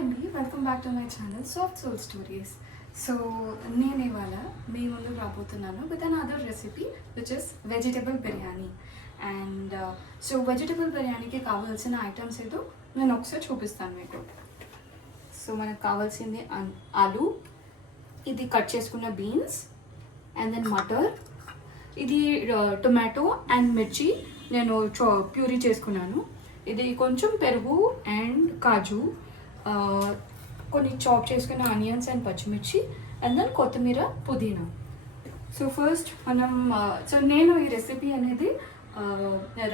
అండి, welcome back to my channel soft soul stories. So నేను ఇవాళ మీ ముందుకు రాబోతున్నాను with an other recipe which is vegetable biryani. And so vegetable బిర్యానీకి కావాల్సిన ఐటమ్స్ ఏదో నేను ఒకసారి చూపిస్తాను మీకు. సో మనకు కావాల్సింది ఆలు, ఇది కట్ చేసుకున్న బీన్స్, అండ్ దెన్ మటర్, ఇది టొమాటో అండ్ మిర్చి నేను ప్యూరీ చేసుకున్నాను, ఇది కొంచెం పెరుగు అండ్ కాజు, కొన్ని చాప్ చేసుకున్న ఆనియన్స్ అండ్ పచ్చిమిర్చి, అండ్ దెన్ కొత్తిమీర, పుదీనా. సో ఫస్ట్ మనం సో నేను ఈ రెసిపీ అనేది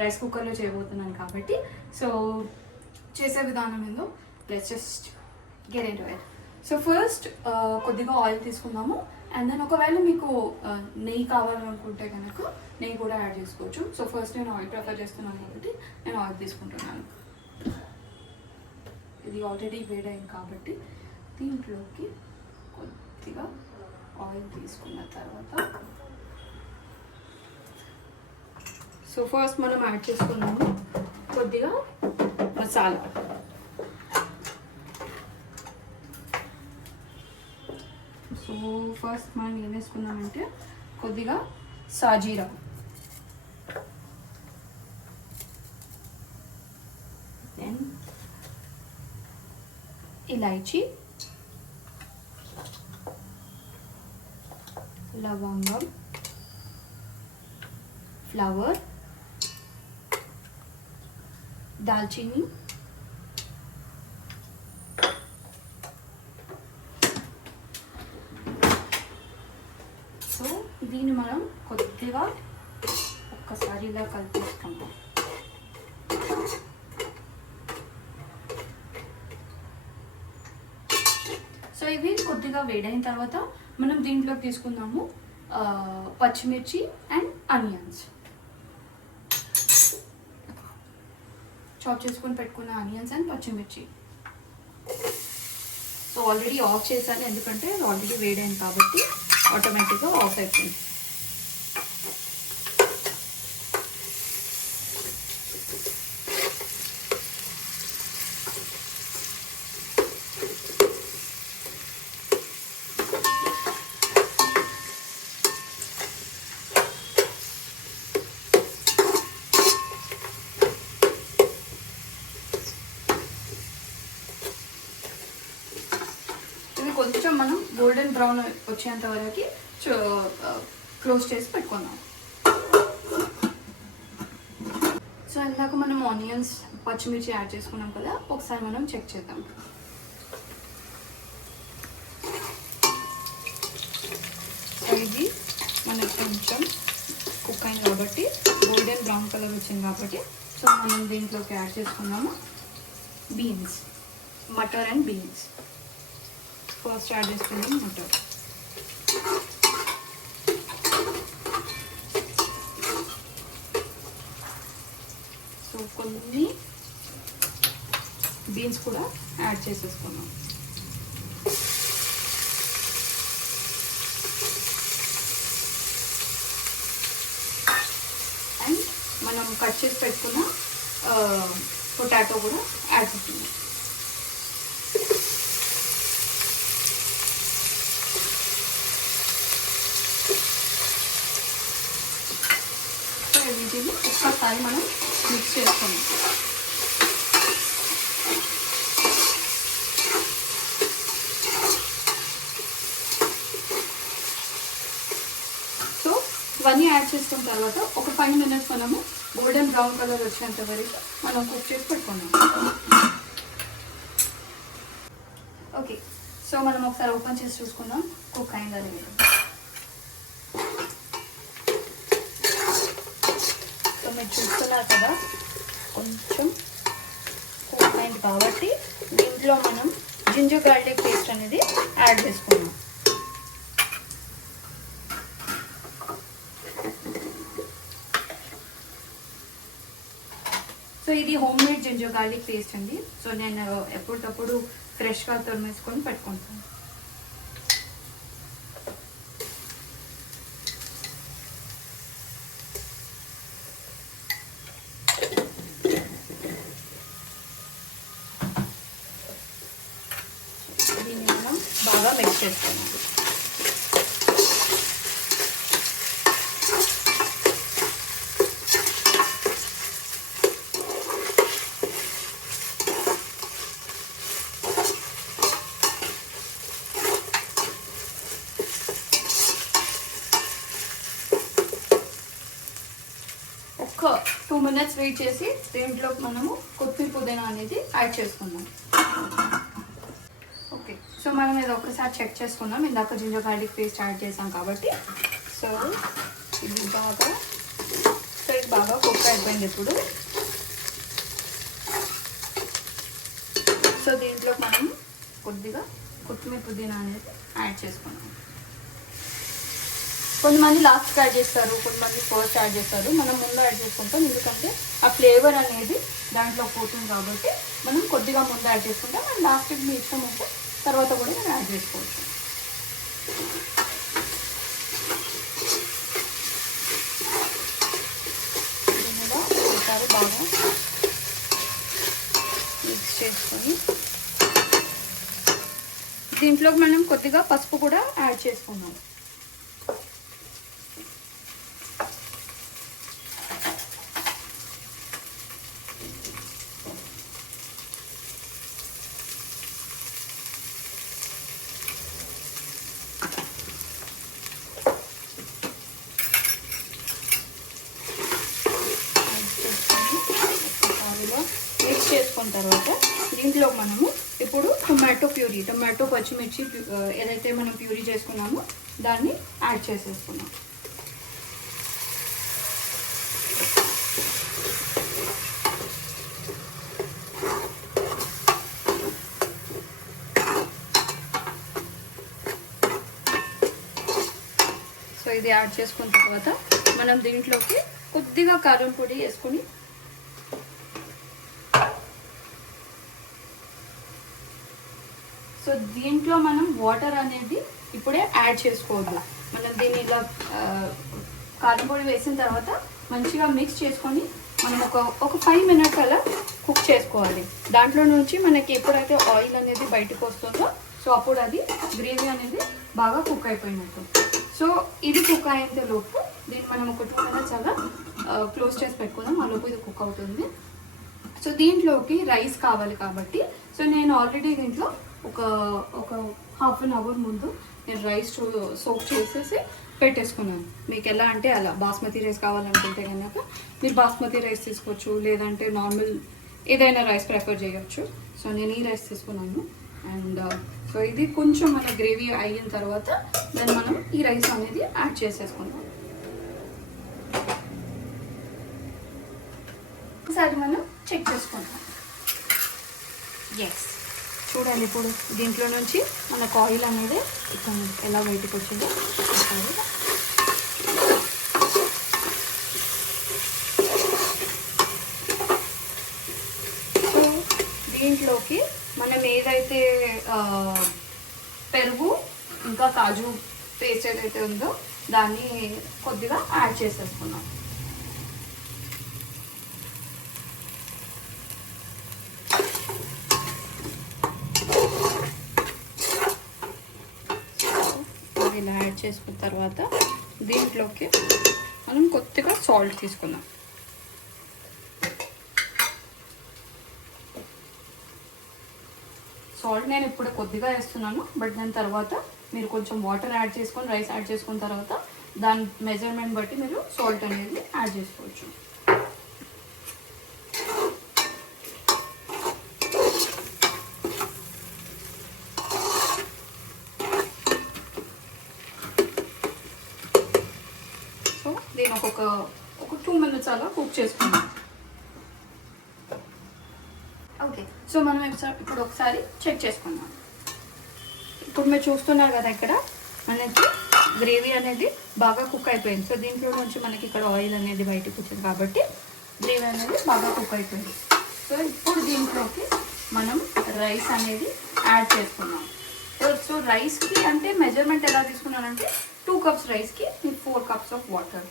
రైస్ కుక్కర్లో చేయబోతున్నాను కాబట్టి సో చేసే విధానం ఏందో let's just get into it. So first కొద్దిగా ఆయిల్ తీసుకుందాము, అండ్ దెన్ ఒకవేళ మీకు నెయ్యి కావాలనుకుంటే కనుక నెయ్యి కూడా యాడ్ చేసుకోవచ్చు. సో ఫస్ట్ నేను ఆయిల్ ప్రిఫర్ చేస్తున్నాను కాబట్టి నేను ఆయిల్ తీసుకుంటున్నాను. ఇది ఆల్రెడీ వేడైంది కాబట్టి దీంట్లోకి కొద్దిగా ఆయిల్ తీసుకున్న తర్వాత సో ఫస్ట్ మనం యాడ్ చేసుకున్నాము కొద్దిగా మసాలా. సో ఫస్ట్ మనం ఏం వేసుకున్నామంటే కొద్దిగా సాజీరా, దెన్ ఇలాయచీ, లవంగం, ఫ్లవర్, దాల్చిని, సో దీన్ని మనం కొద్దిగా ఒక్కసారి ఇలా కలిపేసుకుంటాం. సో ఇవి కొద్దిగా వేడైన తర్వాత మనం దీంట్లోకి తీసుకుందాము పచ్చిమిర్చి అండ్ ఆనియన్స్, చాప్ చేసుకొని పెట్టుకున్న ఆనియన్స్ అండ్ పచ్చిమిర్చి. సో ఆల్రెడీ ఆఫ్ చేశాను ఎందుకంటే ఆల్రెడీ వేడైంది కాబట్టి ఆటోమేటిక్గా ఆఫ్ అయిపోయింది. కొంచెం మనం గోల్డెన్ బ్రౌన్ వచ్చేంత వరకు క్లోజ్ చేసి పెట్టుకుందాం. సో ఇందాక మనం ఆనియన్స్ పచ్చిమిర్చి యాడ్ చేసుకున్నాం కదా, ఒకసారి మనం చెక్ చేద్దాం. ఇది మనకు కొంచెం కుక్ అయింది కాబట్టి గోల్డెన్ బ్రౌన్ కలర్ వచ్చింది కాబట్టి సో మనం దీంట్లోకి యాడ్ చేసుకున్నాము బీన్స్, matar and beans. First add చేసుకుందాం మటర్. సో కొన్ని బీన్స్ కూడా యాడ్ చేసేసుకున్నాం. అండ్ మనం కట్ చేసి పెట్టుకున్న పొటాటో కూడా యాడ్ చేస్తున్నాం. వీటిని ఒక్కసారి మనం మిక్స్ చేసుకున్నాం. సో ఇవన్నీ యాడ్ చేసుకున్న తర్వాత ఒక 5 minutes మనము గోల్డెన్ బ్రౌన్ కలర్ వచ్చేంత వరకు మనం కుక్ చేసి పెట్టుకున్నాం. ఓకే, సో మనం ఒకసారి ఓపెన్ చేసి చూసుకుందాం కుక్ అయిందా లేదు. మీరు చూస్తున్నారు కదా కొంచెం కుక్ అయింది కాబట్టి దీంట్లో మనం జింజర్ గార్లిక్ పేస్ట్ అనేది యాడ్ చేసుకున్నాం. సో ఇది homemade ginger garlic paste అండి. సో నేను ఎప్పటికప్పుడు ఫ్రెష్గా తురిమేసుకొని పెట్టుకుంటాను. మిక్స్ చేసుకున్నాం. ఒక 2 minutes వెయిట్ చేసి దీంట్లో మనము కొత్తిమీర పుదీనా అనేది యాడ్ చేసుకుందాం. ఓకే, సో మనం ఇది ఒకసారి చెక్ చేసుకుందాం. ఇందాక జింజర్ గార్లిక్ పేస్ట్ యాడ్ చేసాం కాబట్టి సో ఇది బాగా కుక్ అయిపోయింది ఇప్పుడు. సో దీంట్లో మనం కొద్దిగా కొత్తిమీర పుదీనా అనేది యాడ్ చేసుకున్నాం. కొంతమంది లాస్ట్ యాడ్ చేస్తారు, కొంతమంది ఫస్ట్ యాడ్ చేస్తారు. మనం ముందు యాడ్ చేసుకుంటాం, ఎందుకంటే ఆ ఫ్లేవర్ అనేది దాంట్లో పోతుంది కాబట్టి మనం కొద్దిగా ముందు యాడ్ చేసుకుంటాం. అండ్ లాస్ట్కి మీ ఇష్టం ఉంటే తర్వాత కూడా మనం యాడ్ చేసుకోవచ్చు. దీని మీద ఒకసారి బాగా మిక్స్ చేసుకొని దీంట్లో మనం కొద్దిగా పసుపు కూడా యాడ్ చేసుకున్నాం. మిక్స్ చేసుకున్న తర్వాత దీంట్లో మనము ఇప్పుడు టొమాటో పచ్చిమిర్చి ఏదైతే మనం ప్యూరీ చేసుకున్నామో దాన్ని యాడ్ చేసేసుకున్నాం. సో ఇది యాడ్ చేసుకున్న తర్వాత మనం దీంట్లోకి కొద్దిగా కారం పొడి వేసుకొని సో దీంట్లో మనం వాటర్ అనేది ఇప్పుడే యాడ్ చేసుకోవద్దు. మనం దీన్ని ఇలా కారం పొడి వేసిన తర్వాత మంచిగా మిక్స్ చేసుకొని మనం ఒక 5 minutes అలా కుక్ చేసుకోవాలి. దాంట్లో నుంచి మనకి ఎప్పుడైతే ఆయిల్ అనేది బయటకు వస్తుందో సో అప్పుడు అది గ్రేవీ అనేది బాగా కుక్ అయిపోయినట్టు. సో ఇది కుక్ అయ్యేంత లోపు దీన్ని మనం ఒక 2 minutes అలా క్లోజ్ చేసి పెట్టుకుందాం. ఆ లోపు ఇది కుక్ అవుతుంది. సో దీంట్లోకి రైస్ కావాలి కాబట్టి సో నేను ఆల్రెడీ దీంట్లో ఒక 1/2 hour ముందు నేను రైస్ సోక్ చేసేసి పెట్టేసుకున్నాను. మీకు ఎలా అంటే అలా బాస్మతి రైస్ కావాలనుకుంటే కనుక మీరు బాస్మతి రైస్ తీసుకోవచ్చు, లేదంటే నార్మల్ ఏదైనా రైస్ ప్రిఫర్ చేయొచ్చు. సో నేను ఈ రైస్ తీసుకున్నాను. అండ్ సో ఇది కొంచెం మన గ్రేవీ అయిన తర్వాత దాన్ని మనం ఈ రైస్ అనేది యాడ్ చేసేసుకుందాం. ఒకసారి మనం చెక్ చేసుకుంటాం. ఎస్, చూడండి ఇప్పుడు దీంట్లో నుంచి మనకు ఆయిల్ అనేది ఇక్కడ ఎలా బయటకు వచ్చిందో. సో దీంట్లోకి మనం ఏదైతే పెరుగు ఇంకా కాజు పేస్ట్ ఏదైతే ఉందో దాన్ని కొద్దిగా యాడ్ చేసేసుకున్నాం. ఇలా యాడ్ చేసుకున్న తర్వాత దీంట్లోకి మనం కొద్దిగా సాల్ట్ తీసుకుందాం. సాల్ట్ నేను ఇప్పుడు కొద్దిగా వేస్తున్నాను, బట్ దాని తర్వాత మీరు కొంచెం వాటర్ యాడ్ చేసుకొని రైస్ యాడ్ చేసుకున్న తర్వాత దాని మెజర్మెంట్ బట్టి మీరు సాల్ట్ అనేది యాడ్ చేసుకోవచ్చు. సో దీని ఒక 2 minutes అలా కుక్ చేసుకుందాం. ఓకే, సో మనం ఇప్పుడు ఒకసారి చెక్ చేసుకుందాం. ఇప్పుడు మీరు చూస్తున్నారు కదా ఇక్కడ మనకి గ్రేవీ అనేది బాగా కుక్ అయిపోయింది. సో దీంట్లో నుంచి మనకి ఇక్కడ ఆయిల్ అనేది బయటకు వచ్చింది కాబట్టి గ్రేవీ అనేది బాగా కుక్ అయిపోయింది. సో ఇప్పుడు దీంట్లోకి మనం రైస్ అనేది యాడ్ చేసుకున్నాం. సో రైస్కి అంటే మెజర్మెంట్ ఎలా తీసుకున్నానంటే 2 cups రైస్కి 4 cups of water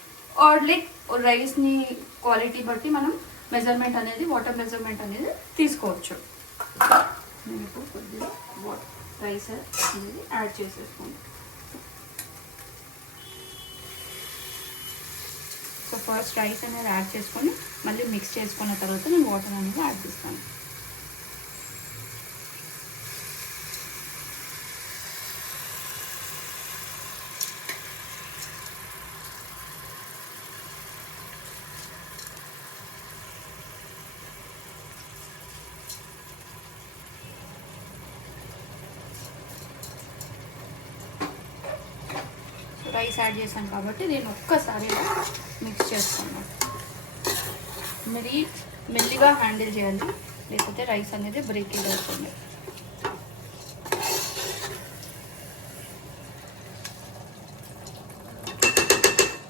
or like రైస్ని క్వాలిటీ బట్టి మనం మెజర్మెంట్ అనేది వాటర్ మెజర్మెంట్ అనేది తీసుకోవచ్చు. నేను ఇప్పుడు కొద్దిగా రైస్ అనేది యాడ్ చేసేసుకోండి. సో ఫస్ట్ రైస్ అనేది యాడ్ చేసుకొని మళ్ళీ మిక్స్ చేసుకున్న తర్వాత నేను వాటర్ అనేది యాడ్ చేస్తాను. రైస్ యాడ్ చేశాను కాబట్టి నేను ఒక్కసారి మిక్స్ చేసుకున్నాను. మరి మెల్లిగా హ్యాండిల్ చేయాలి, లేకపోతే రైస్ అనేది బ్రేకింగ్ అవుతుంది.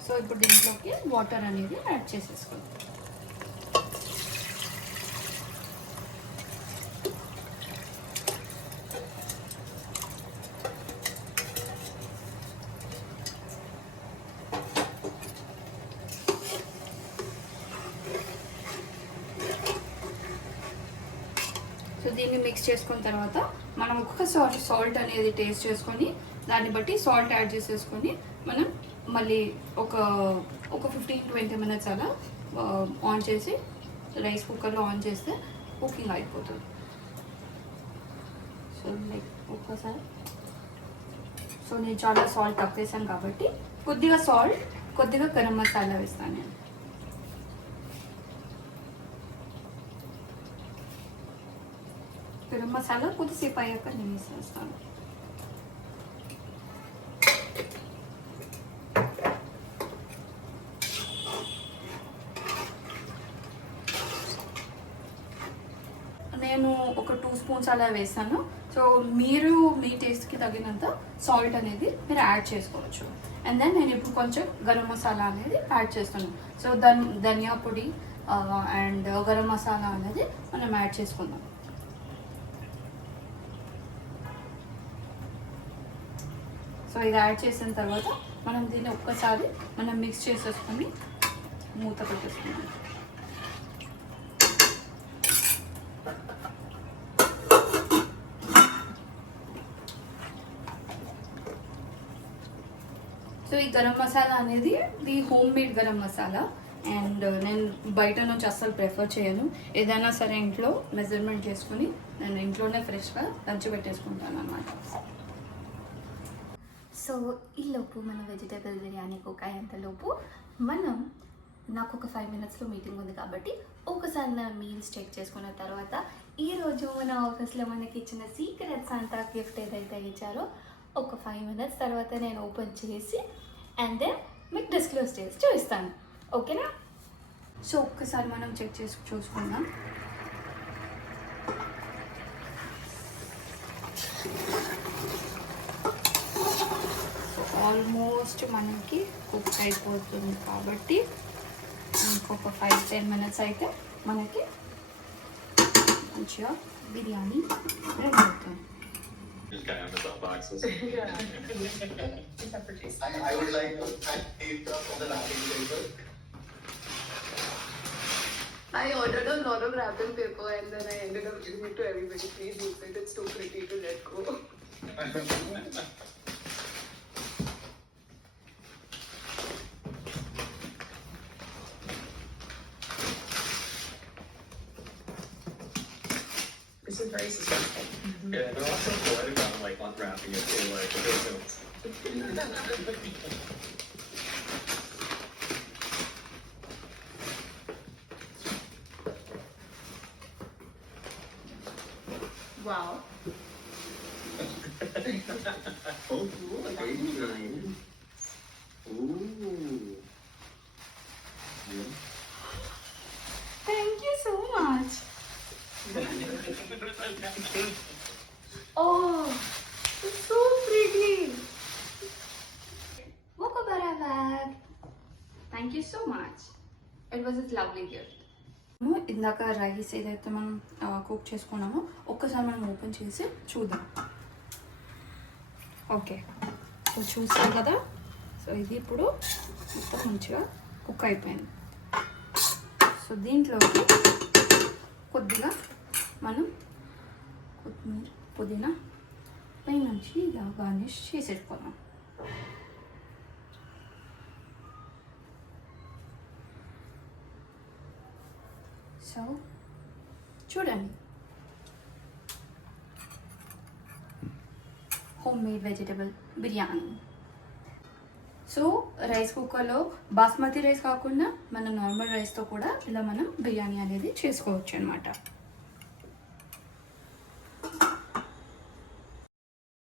సో ఇప్పుడు దీంట్లోకి వాటర్ అనేది యాడ్ చేసేసుకోండి. సో దీన్ని మిక్స్ చేసుకున్న తర్వాత మనం ఒక్కసారి సాల్ట్ అనేది టేస్ట్ చేసుకొని దాన్ని బట్టి సాల్ట్ యాడ్ చేసేసుకొని మనం మళ్ళీ ఒక 15-20 మినిట్స్ అలా ఆన్ చేసి రైస్ కుక్కర్లో ఆన్ చేస్తే కుకింగ్ అయిపోతుంది. సో లైక్ ఒక్కసారి సో నేను చాలా సాల్ట్ తక్కువ వేసాను కాబట్టి కొద్దిగా సాల్ట్, కొద్దిగా గరం మసాలా వేస్తాను నేను. గరం మసాలా కొద్దిసేపు అయ్యాక నేను వేసేస్తాను. నేను ఒక 2 స్పూన్స్ అలా వేసాను. సో మీరు మీ టేస్ట్కి తగినంత సాల్ట్ అనేది మీరు యాడ్ చేసుకోవచ్చు. అండ్ దెన్ నేను ఇప్పుడు కొంచెం గరం మసాలా అనేది యాడ్ చేస్తాను. సో ధనియా పొడి అండ్ గరం మసాలా అనేది మనం యాడ్ చేసుకుందాం. సో ఇది యాడ్ చేసిన తర్వాత మనం దీన్ని ఒక్కసారి మనం మిక్స్ చేసేసుకొని మూత పెట్టేసుకున్నాం. సో ఈ గరం మసాలా అనేది ఇది హోమ్ మేడ్ గరం మసాలా అండ్ నేను బయట నుంచి అస్సలు ప్రిఫర్ చేయను. ఏదైనా సరే ఇంట్లో మెజర్మెంట్ చేసుకుని నేను ఇంట్లోనే ఫ్రెష్గా దంచి పెట్టేసుకుంటాను అన్నమాట. సో ఈలోపు మన వెజిటేబుల్ బిర్యానీ కుక్ అయ్యేంతలోపు నాకు ఒక 5 మినిట్స్లో మీటింగ్ ఉంది కాబట్టి ఒకసారి నా మీల్స్ చెక్ చేసుకున్న తర్వాత ఈరోజు మన ఆఫీస్లో మనకి ఇచ్చిన సీక్రెట్ సాంటా గిఫ్ట్ ఏదైతే ఇచ్చారో ఒక 5 మినిట్స్ తర్వాత నేను ఓపెన్ చేసి అండ్ దెన్ మీకు డిస్క్లోజ్ చేసి చూపిస్తాను. ఓకేనా? సో ఒక్కసారి మనం చెక్ చేసి చూసుకుందాం. ఆల్మోస్ట్ మనకి కుక్ అయిపోతుంది కాబట్టి ఇంకొక 5-10 మినిట్స్ అయితే మనకి మంచిగా బిర్యానీ రెడీ అవుతుంది. I ordered a lot of wrapping paper and then I ended up giving it to everybody. Please use it. It's too pretty to let go. This is very suspenseful. Yeah, they're also worried about like unwrapping it too, like the business. Wow. Oh, cool. Very nice. Ooh. Yeah. Thank you so much. Oh, it's so pretty. Mokobara bag. Thank you so much. It was a lovely gift. ఇందాక రైస్ ఏదైతే మనం కుక్ చేసుకున్నామో ఒక్కసారి మనం ఓపెన్ చేసి చూద్దాం. Okay, so చూస్తాం కదా. సో ఇది ఇప్పుడు మొత్తం మంచిగా కుక్ అయిపోయింది. సో దీంట్లోకి కొద్దిగా మనం కొత్తిమీర పుదీనా పై నుంచి ఇలా గార్నిష్ చేసేసుకున్నాం. సో చూడండి, home made vegetable biryani. So rice కుక్కర్లో బాస్మతి రైస్ కాకుండా మన నార్మల్ రైస్తో కూడా ఇలా మనం బిర్యానీ అనేది చేసుకోవచ్చు అనమాట.